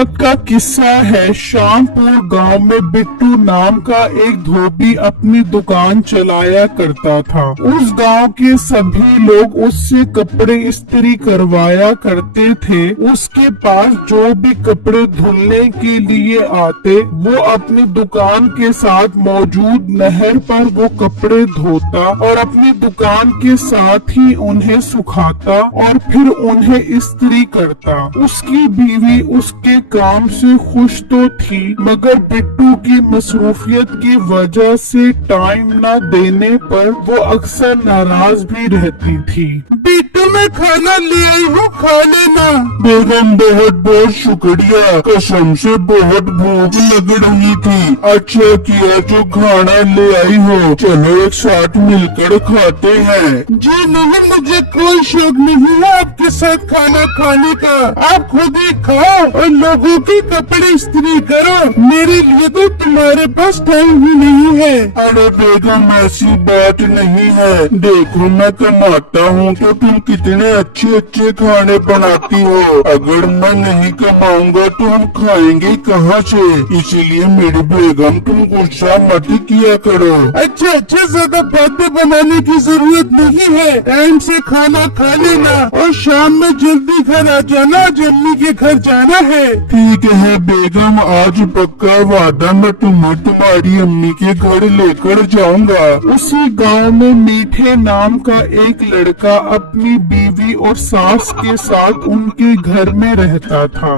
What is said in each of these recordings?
वक्त का किस्सा है। शामपुर गांव में बिट्टू नाम का एक धोबी अपनी दुकान चलाया करता था। उस गांव के सभी लोग उससे कपड़े इस्त्री करवाया करते थे। उसके पास जो भी कपड़े धुलने के लिए आते वो अपनी दुकान के साथ मौजूद नहर पर वो कपड़े धोता और अपनी दुकान के साथ ही उन्हें सुखाता और फिर उन्हें इस्त्री करता। उसकी बीवी उसके काम से खुश तो थी, मगर बिट्टू की मसरूफियत की वजह से टाइम न देने पर वो अक्सर नाराज भी रहती थी। बिट्टू मैं खाना ले आई हूँ, खा लेना। बेगम बहुत बहुत शुक्रिया, कसम से बहुत भूख लग रही थी। अच्छा किया जो खाना ले आई हो, चलो एक साथ मिलकर खाते हैं। जी नहीं, मुझे कोई शौक नहीं है आपके साथ खाना खाने का। आप खुद ही खाओ और लोगों के कपड़े इस्त्री करो, मेरे लिए तो तुम्हारे पास टाइम ही नहीं है। अरे बेगम ऐसी बात नहीं है, देखो मैं कमाता हूँ तो तुम कितने अच्छे अच्छे खाने बनाती हो। अगर मैं नहीं कमाऊंगा तो हम खाएंगे कहाँ से? इसीलिए मेरी बेगम तुम गुस्सा मत किया करो। अच्छा ज्यादा बातें बनाने की जरूरत नहीं है, टाइम से खाना खा लेना और शाम में जल्दी घर आ जाना, अम्मी के घर जाना है। ठीक है बेगम, आज पक्का वादा मैं तुम्हें तुम्हारी अम्मी के घर लेकर जाऊंगा। उसी गांव में मीठे नाम का एक लड़का अपनी बीवी और सास के साथ उनके घर में रहता था।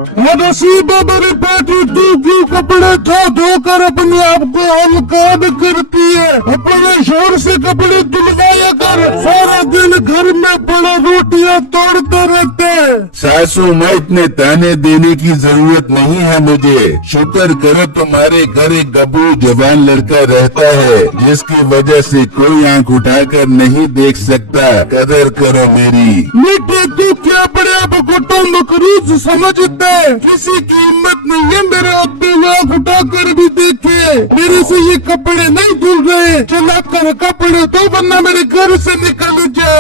नसीब मेरे बेटी, तू क्यों कपड़े धो कर अपने आप को हल्का करती है? अपने शोर से कपड़े धुलवाया कर, सारा दिन घर में बड़ा रोटियां तोड़ते रहते। सासू माँ इतने ताने देने की जरूरत नहीं है मुझे। शुक्र करो तुम्हारे घर एक गबरू जवान लड़का रहता है, जिसकी वजह से कोई आंख उठाकर नहीं देख सकता। कदर करो मेरी। मीठे तू क्या बड़े आप को मकरूज समझते? किसी की हिम्मत नहीं है मेरे अब्बे आंख उठाकर भी देखे। मेरे से ये कपड़े नहीं धुल रहे, चला कर कपड़े तो वरना मेरे घर से निकल जा।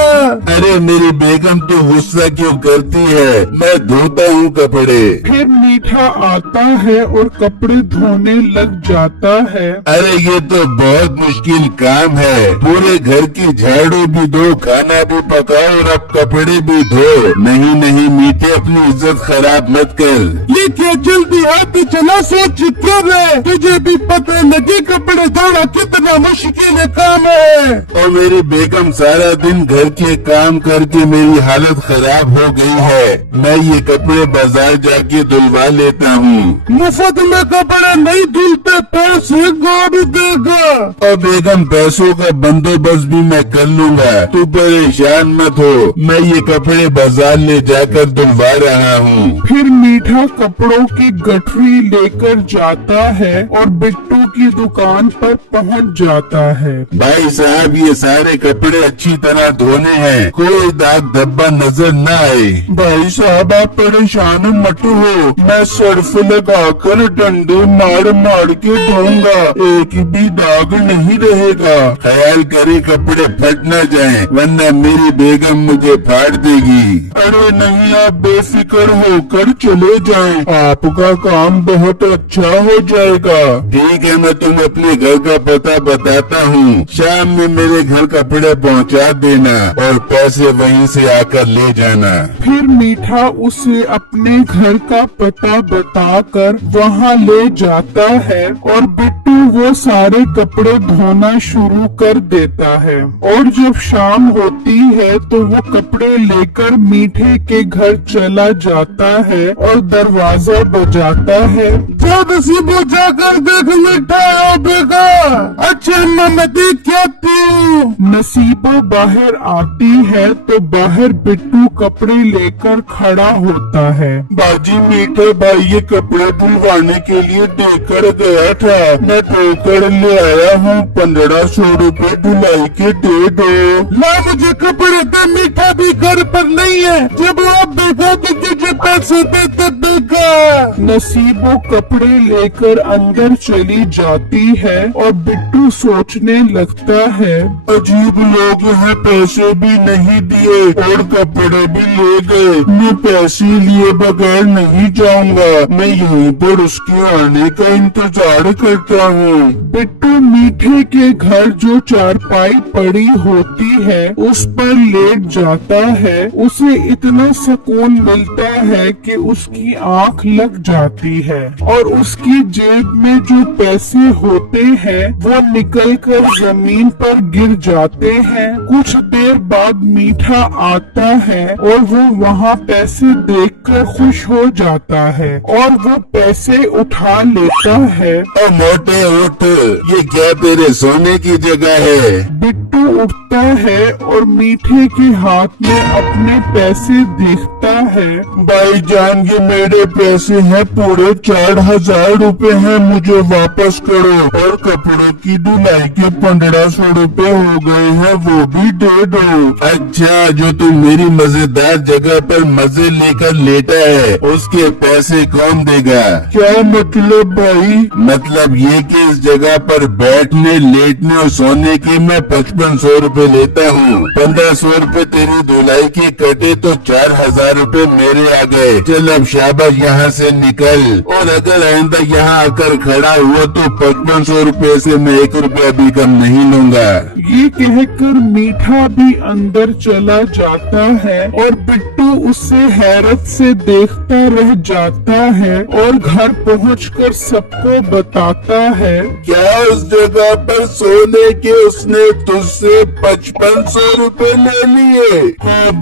अरे मेरी बेगम तो गुस्सा क्यों करती है, मैं धोता हूँ कपड़े। फिर मीठा आता है और कपड़े धोने लग जाता है। अरे ये तो बहुत मुश्किल काम है, पूरे घर की झाड़ू भी दो, खाना भी पकाओ और अब कपड़े भी धो। नहीं नहीं मीठे, अपनी इज्जत खराब मत कर। ये क्या जल्दी हाथ चला, सोच क्या है, तुझे भी पता लगे कपड़े धोना कितना मुश्किल काम है। और मेरी बेगम सारा दिन घर के काम करके मेरी हालत खराब हो गई है। मैं ये कपड़े बाजार जाके धुलवा लेता हूँ। मुफ्त में कपड़े नहीं धुलते, पैसे कौन देगा? और बेगम पैसों का बंदोबस्त भी मैं कर लूंगा, तू परेशान मत हो। मैं ये कपड़े बाजार ले जाकर धुलवा रहा हूँ। फिर मीठा कपड़ों की गठरी लेकर जाता है और बिट्टू की दुकान पर पहुँच जाता है। भाई साहब ये सारे कपड़े अच्छी तरह धोने हैं, कोई दाग धब्बा नजर न आए। भाई साहब आप परेशान मत हो, मैं सर्फ लगाकर डंडे मार मार के धोऊंगा, एक भी दाग नहीं रहेगा। ख्याल करे कपड़े फट न जाएं, वरना मेरी बेगम मुझे फाड़ देगी। अरे नहीं, आप बेफिक्र होकर चले जाएं, आपका काम बहुत अच्छा हो जाएगा। ठीक है, मैं तुम्हें अपने घर का पता बताता हूँ, शाम में मेरे घर कपड़े पहुँचा देना और पैसे वहीं से आकर ले जाना। फिर मीठा उसे अपने घर का पता बताकर वहाँ ले जाता है और बिट्टू वो सारे कपड़े धोना शुरू कर देता है। और जब शाम होती है तो वो कपड़े लेकर मीठे के घर चला जाता है और दरवाजा बजाता है। नसीबो जाकर देख मीठा बेगा, अच्छा मैं देख क्या नसीबो बाहर आती है तो बाहर बिट्टू कपड़े लेकर खड़ा होता है। बाजी मीठा भाई ये कपड़े धुलवाने के लिए देकर गया था, मैं धोकर ले आया हूँ, 1500 रुपए धुलाई के दे दो। ला मुझे कपड़े दे, मीठा भी घर पर नहीं है। जब आप बेगा मुझे पैसे दे दे बेकार। नसीबो कपड़े लेकर अंदर चली जाती है और बिट्टू सोचने लगता है, अजीब लोग हैं, पैसे भी नहीं दिए और कपड़े भी ले गए। मैं पैसे लिए बगैर नहीं जाऊंगा, मैं यहीं पर उसके आने का इंतजार करता हूँ। बिट्टू मीठे के घर जो चारपाई पड़ी होती है उस पर लेट जाता है। उसे इतना सुकून मिलता है कि उसकी आंख लग जाती है और उसकी जेब में जो पैसे होते हैं वो निकलकर जमीन पर गिर जाते हैं। कुछ देर बाद मीठा आता है और वो वहाँ पैसे देखकर खुश हो जाता है और वो पैसे उठा लेता है। मोटे उठ, ये क्या तेरे सोने की जगह है? बिट्टू उठता है और मीठे के हाथ में अपने पैसे देखता है। भाईजान, ये मेरे पैसे हैं, पूरे 4000 रुपए हैं, मुझे वापस करो। और कपड़ों की धुलाई के 1500 रुपए हो गए हैं, वो भी दे दो। अच्छा, जो तू मेरी मजेदार जगह पर मजे लेकर लेटा है उसके पैसे कौन देगा? क्या मतलब भाई? मतलब ये कि इस जगह पर बैठने, लेटने और सोने के मैं 5500 रुपए लेता हूँ। 1500 रुपए तेरी धुलाई के कटे तो 4000 रुपए मेरे आ गए। चल अब शाबाश, यहाँ से निकल। और अगर आइंदा यहाँ आकर खड़ा हुआ तो 5500 रुपए से मैं 1 रुपया भी कम नहीं लूंगा। ये कहकर मीठा भी अंदर चला जाता है और बिट्टू उससे हैरत से देखता रह जाता है और घर पहुंचकर सबको बताता है। क्या उस जगह पर सोने के उसने तुझसे 5500 रुपए ले लिए?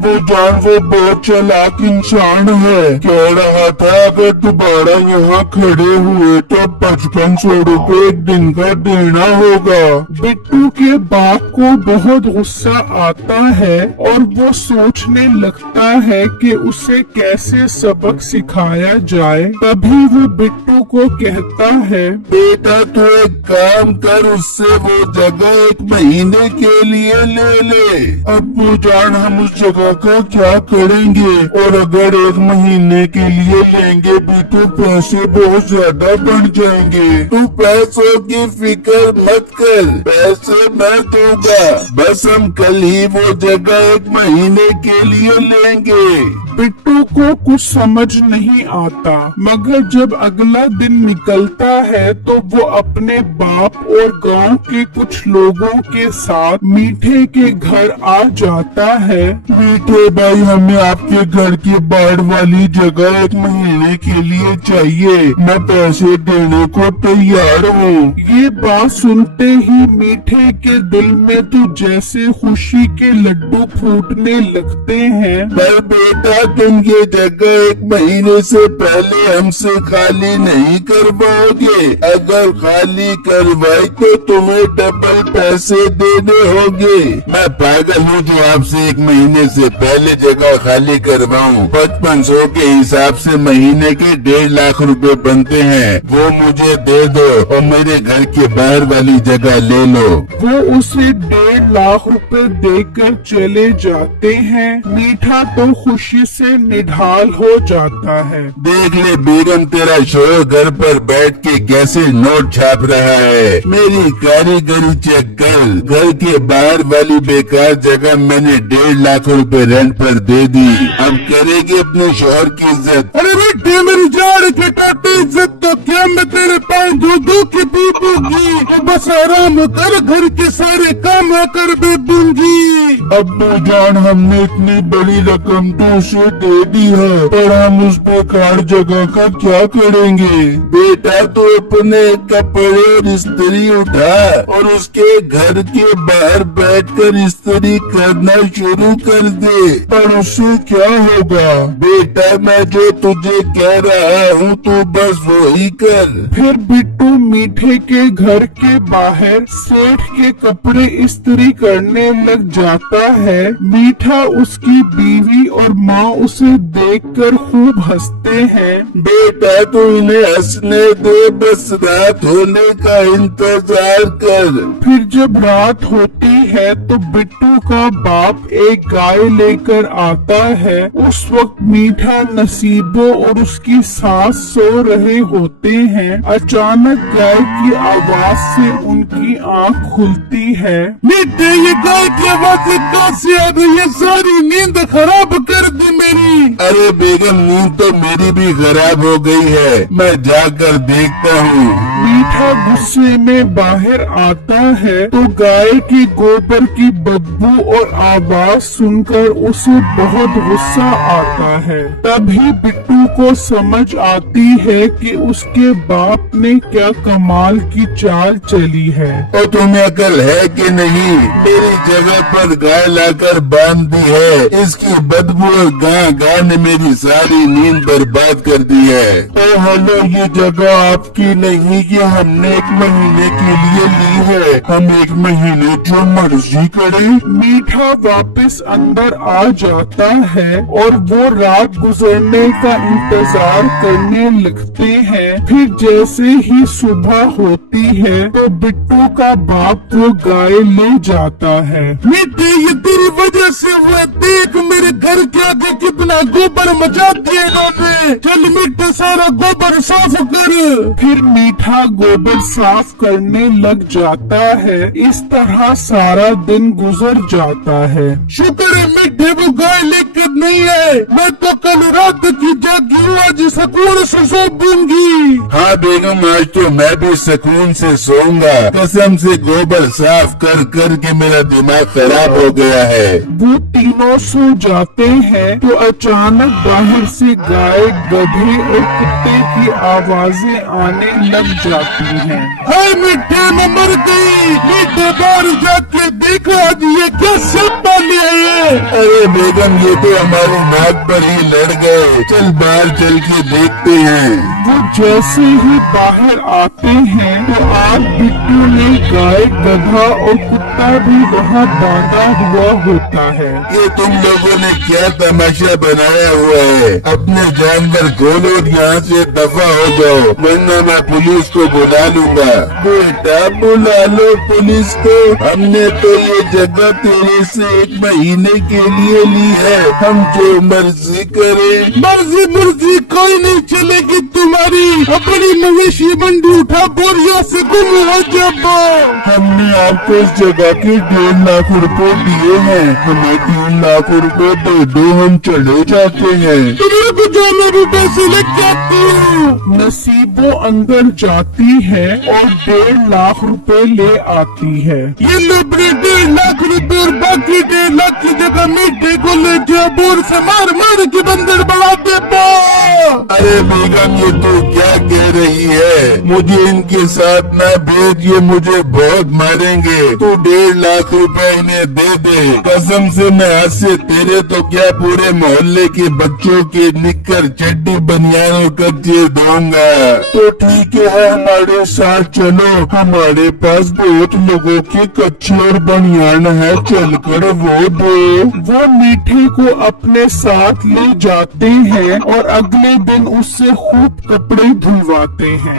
वो जान, वो बहुत चालाक इंसान है। कह रहा था अगर दोबारा यहाँ खड़े हुए तो 5500 रुपए एक दिन का देना होगा। बिट्टू के बाप को बहुत गुस्सा आता है और वो सोचने लगता है कि उसे कैसे सबक सिखाया जाए। तभी वो बिट्टू को कहता है, बेटा तू एक काम कर, उससे वो जगह 1 महीने के लिए ले ले। अब्बू जान, हम उस जगह का क्या करेंगे? और अगर 1 महीने के लिए लेंगे भी तो पैसे बहुत ज्यादा बढ़ जाएंगे। तू पैसों की फिक्र मत कर, पैसे मैं दूंगा। बस हम कल ही वो जगह 1 महीने के लिए लेंगे। बिट्टू को कुछ समझ नहीं आता, मगर जब अगला दिन निकलता है तो वो अपने बाप और गांव के कुछ लोगों के साथ मीठे के घर आ जाता है। मीठे भाई, हमें आपके घर की बाहर वाली जगह 1 महीने के लिए चाहिए, मैं पैसे देने को तैयार हूँ। ये बात सुनते ही मीठे के दिल में तो जैसे खुशी के लड्डू फूटने लगते हैं। पर बेटा, तुम ये जगह 1 महीने से पहले हमसे खाली नहीं करवाओगे। अगर खाली करवाई तो तुम्हें डबल पैसे देने होंगे। मैं पागल हूँ जो आपसे 1 महीने से पहले जगह खाली करवाऊँ। 5500 के हिसाब से महीने के 1.5 लाख रुपए बनते हैं, वो मुझे दे दो और मेरे घर के बाहर वाली जगह ले लो। वो उसे 1.5 लाख रुपए देकर चले जाते हैं। मीठा तो खुशी से निढाल हो जाता है। देख ले बेगम, तेरा शोहर घर पर बैठ के कैसे नोट छाप रहा है। मेरी कारीगरी चेक कर। घर के बाहर वाली बेकार जगह मैंने 1.5 लाख रुपए रेंट पर दे दी। अब करेगी अपने शोहर की इज्जत। अरे बेटे, मेरी जान के टाटे इज्जत तो क्या मैं तेरे पाँव धो के पी दूंगी। बस आराम कर, घर के सारे काम कर दे दूंगी। अब्बू जान, हमने इतनी बड़ी रकम तो उसे दे दी है, पर हम उस बेकार जगह का क्या करेंगे? बेटा तो अपने कपड़े और इस्त्री उठा और उसके घर के बाहर बैठकर इस्त्री करना शुरू कर दे। पर उससे क्या होगा? बेटा, मैं जो तुझे कह रहा हूँ तू बस वही कर। फिर बिट्टू मीठे के घर के बाहर सेठ के कपड़े इस्त्री करने लग जाता है। मीठा, उसकी बीवी और माँ उसे देखकर खूब हंसते हैं। बेटा तू इन्हें हंसने दे, बस रात होने का इंतजार कर। फिर जब रात होती है तो बिट्टू का बाप एक गाय लेकर आता है। उस वक्त मीठा, नसीबो और उसकी सास सो रहे होते हैं। अचानक गाय की आवाज से उनकी आंख खुलती है। मीठे, ये गाय की आवाज कहाँ से आ गई? ये सारी नींद खराब कर दी मेरी। अरे बेगम, नींद तो मेरी भी खराब हो गई है, मैं जाकर देखता हूँ। मीठा गुस्से में बाहर आता है तो गाय के गोबर की बदबू और आवाज सुनकर उसे बहुत गुस्सा आता है। तभी बिट्टू को समझ आती है कि उसके बाप ने क्या कमाल की चाल चली है। तो तुम्हें अकल है कि नहीं? मेरी जगह पर गाय लाकर बांध दी है। इसकी बदबू और गां ने मेरी सारी नींद बर्बाद कर दी है। तो हेलो, ये जगह आपकी नहीं, ये हमने 1 महीने के लिए ली है। हम 1 महीने जो मर्जी करें। मीठा वापस अंदर आ जाता है और वो रात गुजरने का इंतजार करने लगते हैं। फिर जैसे ही सुबह होती है तो बिट्टू का बाप वो गाय ले जाता है। मीठे, ये तेरी वजह से हुआ। देख मेरे घर के आगे कितना गोबर मचा दिया इन्होंने। चल मीठे, सारा गोबर साफ कर। फिर मीठा गोबर साफ करने लग जाता है। इस तरह सारा दिन गुजर जाता है। शुक्र है मीठे, वो गाय लेकर नहीं है। मैं तो कल रात की जागी हूँ, आज सुकून से सो दूंगी। हाँ बेगम, आज तो मैं भी सुकून से सोऊंगा। कसम से गोबर साफ कर कर के मेरा दिमाग खराब हो गया है। वो तीनों सो जाते हैं तो अचानक बाहर से गाय, गधे और कुत्ते की आवाजें आने लग जाती हैं। हाय मीठे, मैं मर गई। मीठे, बाहर जाके देखा, आज ये क्या सब पाले है। अरे बेगम, ये तो हमारी नाक पर ही लड़ गए। चल बाहर चल के देखते हैं। वो जैसे ही बाहर आते हैं तो आज बिट्टू ने गाय, गधा और कुत्ता भी वहाँ बांधा हुआ होता है। ये तुम लोगों ने क्या तमाशा बनाया हुआ है? अपने जानवर खोलो, यहाँ से दफा हो जाओ, वरना मैं पुलिस को बुला लूंगा। बेटा, बुला लो पुलिस को। हमने तो ये जगह तेरे से 1 महीने के लिए ली है। हम जो मर्जी करें। मर्जी कोई नहीं चलेगी तुम्हारी। अपनी मवेशी मंडी उठा, बोरिया से गुम हो जाओ। हमने आपको इस जगह के 1.5 लाख रुपए दिए हैं। हमें 3 लाख रुपए दे दो, हम चले जाते हैं। तुम्हें को जाने भी पैसे लग जाते हो। नसीबो अंदर जाती है और 1.5 लाख रुपए ले आती है। ये लो बड़े 1.5 लाख रुपए और बाकी 1.5 लाख की जगह मीठे को ले जाओ। बोर से मार मार के बंदर बढ़ा दे। अरे बेगम, ये तो क्या कह रही है? मुझे इनके साथ ना भेज, ये मुझे बहुत मारेंगे। तू 1.5 लाख रुपए इन्हें दे दे। कसम से मैं आज से तेरे तो क्या पूरे मोहल्ले के बच्चों के निक्कर, चड्डी, बनियान और कच्चे दूंगा। तो ठीक है, हमारे साथ चलो। हमारे पास बहुत लोगों के कच्चे और बनियान है, चलकर वो दो। वो मीठे को अपने साथ ले जाते हैं और अगले दिन उससे खूब कपड़े धुलवाते हैं।